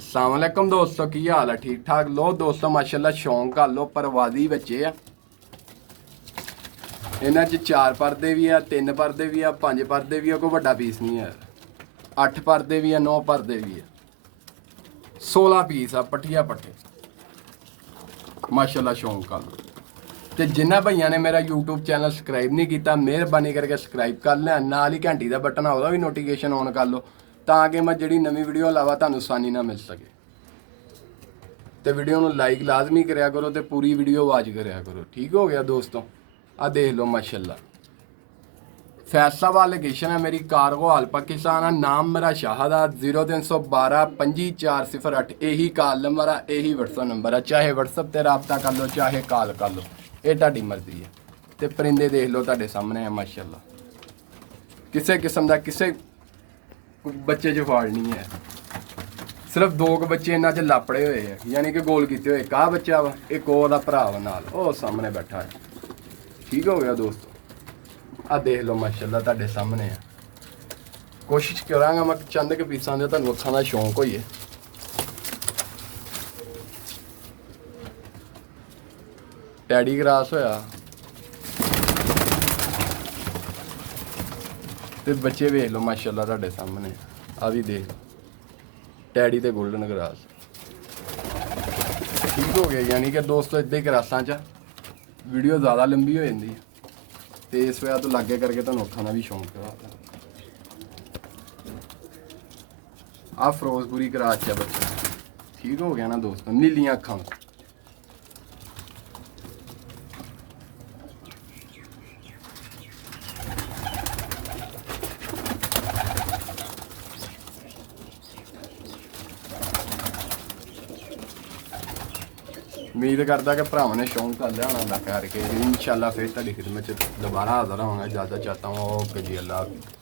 अस्सलाम वालेकुम दोस्तों, की हाल है? ठीक ठाक? लो दोस्तों माशाल्लाह शौक कर लो, परवादी बच्चे आ। इन्हां च 4 परदे भी आ, 3 परदे भी आ, 5 परदे भी आ, कोई वड्डा पीस नहीं है। 8 परदे भी आ, 9 परदे भी आ, 16 पीस आ पट्ठिया पट्ठे। माशाल्लाह शौक कर लो। ਤੇ ਜਿਨ੍ਹਾਂ ਭਈਆਂ ਨੇ ਮੇਰਾ YouTube ਚੈਨਲ ਸਬਸਕ੍ਰਾਈਬ ਨਹੀਂ ਕੀਤਾ, ਮਿਹਰਬਾਨੀ ਕਰਕੇ ਸਬਸਕ੍ਰਾਈਬ ਕਰ ਲੈਣ, ਨਾਲ ਹੀ ਘੰਟੀ ਦਾ ਬਟਨ ਆ ਉਹਦਾ ਵੀ ਨੋਟੀਫਿਕੇਸ਼ਨ ਔਨ ਕਰ ਲਓ, ਤਾਂ ਕਿ ਮੈਂ ਜਿਹੜੀ ਨਵੀਂ ਵੀਡੀਓ ਲਾਵਾਂ ਤੁਹਾਨੂੰ ਆਸਾਨੀ ਨਾਲ ਮਿਲ ਸਕੇ। ਤੇ ਵੀਡੀਓ ਨੂੰ ਲਾਈਕ ਲਾਜ਼ਮੀ ਕਰਿਆ ਕਰੋ ਤੇ ਪੂਰੀ ਵੀਡੀਓ ਵਾਚ ਕਰਿਆ ਕਰੋ। ਠੀਕ ਹੋ ਗਿਆ ਦੋਸਤੋ? ਆ ਦੇਖ ਲਓ ਮਾਸ਼ਾਅੱਲਾ। फैसलाबाद लोकेशन है मेरी, कारगोहाल पाकिस्तान है। नाम मेरा शाहदा, 0312 25408 यही कॉल नंबर है, यही व्हाट्सअप नंबर है। चाहे व्हाट्सअप पर रबता कर लो, चाहे कॉल कर लो, ये तुहाडी मर्जी है। तो परिंदे देख लो तुहाडे सामने है माशाअल्लाह। किसी किस्म का किसी बच्चे च फाड़ नहीं है। सिर्फ 2 बच्चे इन्हां च लापड़े हुए हैं, यानी कि गोल किए हुए। एक आ बच्चा वा, एक ओहदा भरा वा नाल, ओह सामने बैठा है। ठीक हो गया दोस्तों? आ देख लो माशाअल्लाह तुहाडे सामने है। कोशिश करांगा मैं चंद के पीसां दे तुहानूं अखां दा शौक होइए। टैडी ग्रास होया ते बच्चे वेख लो माशाअल्लाह तुहाडे सामने। आ भी देख टैडी ते गोल्डन ग्रास। ठीक हो गया? यानी कि दोस्तों इद्दां ही ग्रासां च वीडियो ज़्यादा लंबी हो जाती है, तो इस वजह तो लागे करके तुहानूं अखां दा भी शौक करा। आ फिरोजपुरी कराच है बच्चा। ठीक हो गया ना दोस्तों? नीलियां अखां। उम्मीद करता कि भरावां ने शौक कर लिया होना करके। इंशाअल्लाह फिर तुहाडी खिदमत च दोबारा हाज़र होवांगा। इजाज़त चाहता हूँ। ओके जी, अल्लाह हाफ़िज़।